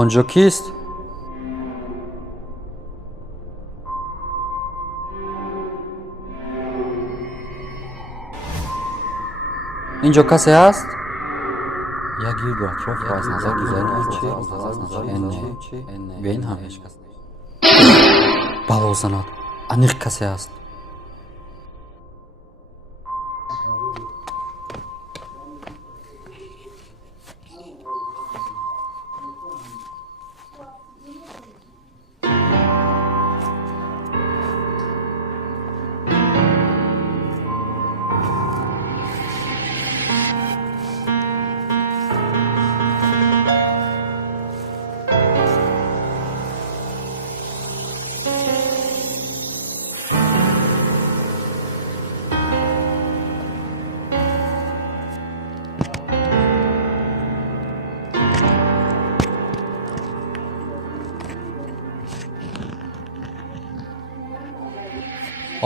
онҷо кист? инҷо касе ҳаст? як гирду атрофро аз назар гузаронид чи? беин ҳам ҳеҷ кас нест. бало занад. аниқ касе ҳаст.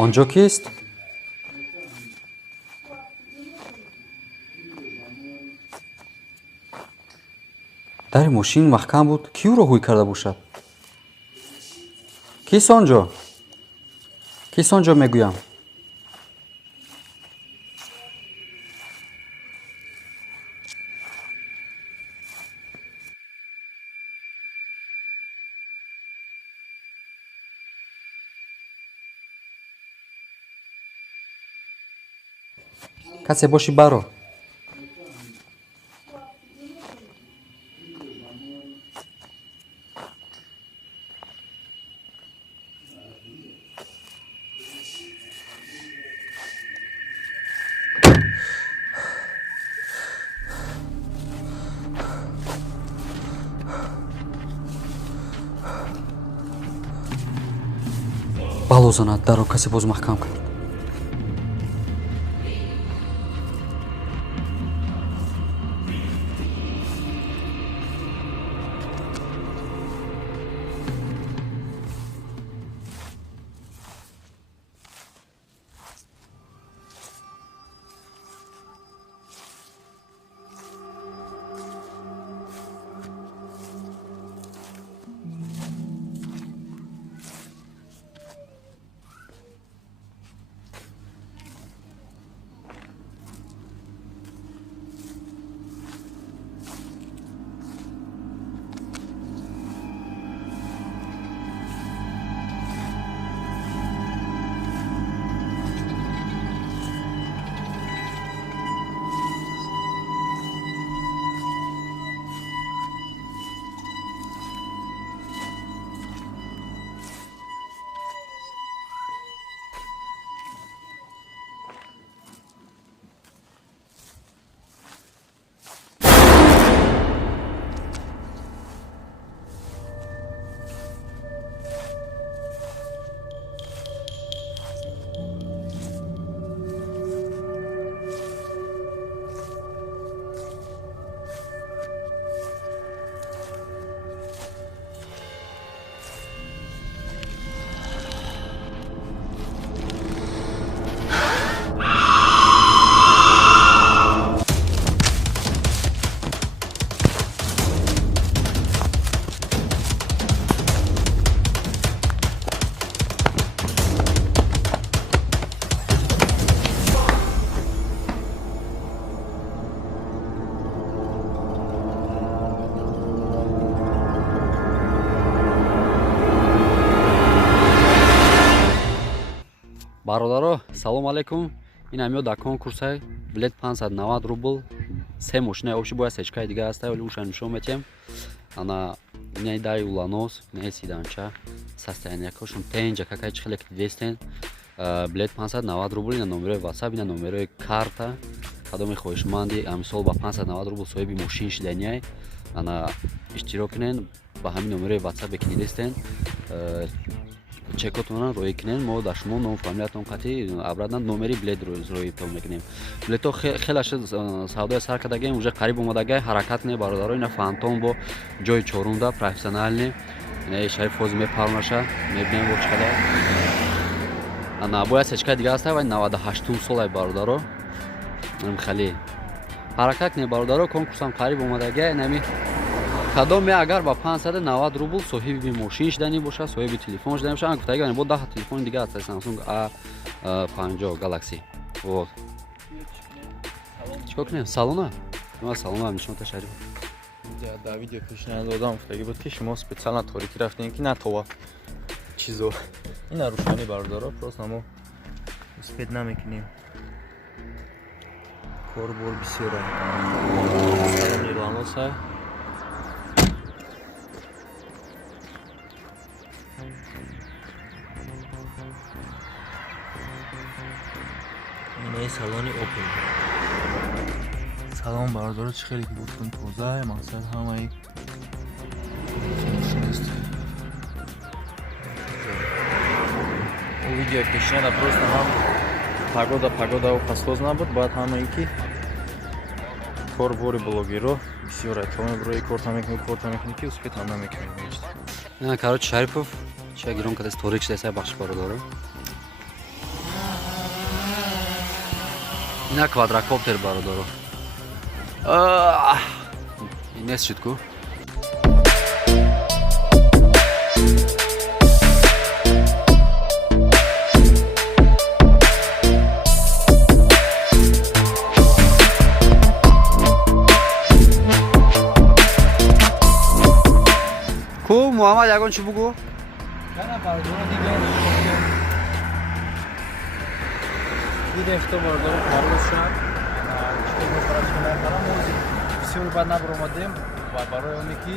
онҷо кист? дари мошин маҳкам буд. Ки ӯро ҳуй карда бошад? Кист онҷо? Кист онҷо мегӯям? касе боши баро. бало занад. даро касе боз маҳкам кард. бародаро, салом алейкум. ин ҳамё дар конкурсай билет 590 рубл. се мошина обши бояд сечкаи дига ҳастай, вале ушан нишон метем. Ана ина дай уланос, ина сиданча, состояниякашон тенҷа какай чихеле дестен. Билет 590 рубл, ина номерои WhatsApp, ина номерои карта. Кадоми хоҳишманди амисол ба 590 рубл соҳиби мошин шиданяй. Ана иштирок кинен ба ҳамин номерои WhatsApp ки дестен. чекотонан роӣ кинен, мо дар шумо ном фамилиятон қатъи абрадан номери билет роитон мекунем. Билето хелаш савдои сар кардагем, уже қариб омадагай ҳаракат не бародаро, ина фантом бо ҷои чорумда профессионални ина шариф ҳозир мепарваша, мебинем бо чиқадар. Ана бояд сечка дига аста, вай 98 солай бародаро. Нам хали ҳаракат не бародаро, конкурсам қариб омадагай, нами кадоме агар ба 590 рубл соҳиби мошин шидани бошад, соҳиби телефон шидани бошад. Ман гуфтаги бо 10 телефони дига аст, Samsung A50 Galaxy. Вот. Чикор кунем? Салона? Ма салона нишонта шариф. Да, видео пешниҳод додам, гуфтаги буд ки шумо специально торикӣ рафтем ки натова чизо. Ин нарушани бардора, просто мо успед намекунем. Корбор бисёра. Салони ланоса. Ин салони Opel. Салон бардора чӣ хеле буртун тоза, мақсад ҳамаи видео пешниҳода просто ҳам пагода ва фаслоз набуд, баъд ҳама ин ки корбори блогеро бисёр реклама барои корта мекунем ки успед ҳам намекунем нечто. Ина короче Шарипов чия гирон кадаст торик шидаса бахши бародаро. Ина квадрокоптер бародаро. Инес шуд ку. Ку Муҳаммад ягон чӣ бугу? Яна бардора дигар. Дидем што бардора парвоз шуд. Бисёр бад набромадем ва барои оне ки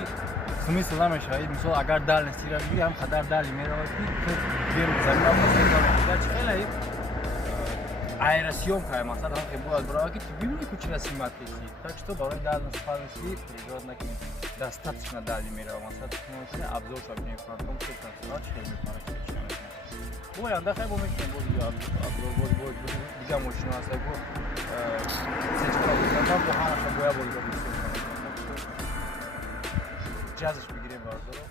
смисл намешавад. Мисол агар дал нестира биям хадар дали меравад ки бем замина пасенда чхелай аэросъёмка масалан ки бояд барои ки бибини кучера симати ки так что барои дал спаси переживать накунед. Достаточно дали меравад масалан ки обзор шабне фронтом ки трансфер чхел мепарад. Бояд дахай бо мекунем бо обзор бо дига машина аст бо сечка бо ҳама боя бо джазш бигирем бардоро.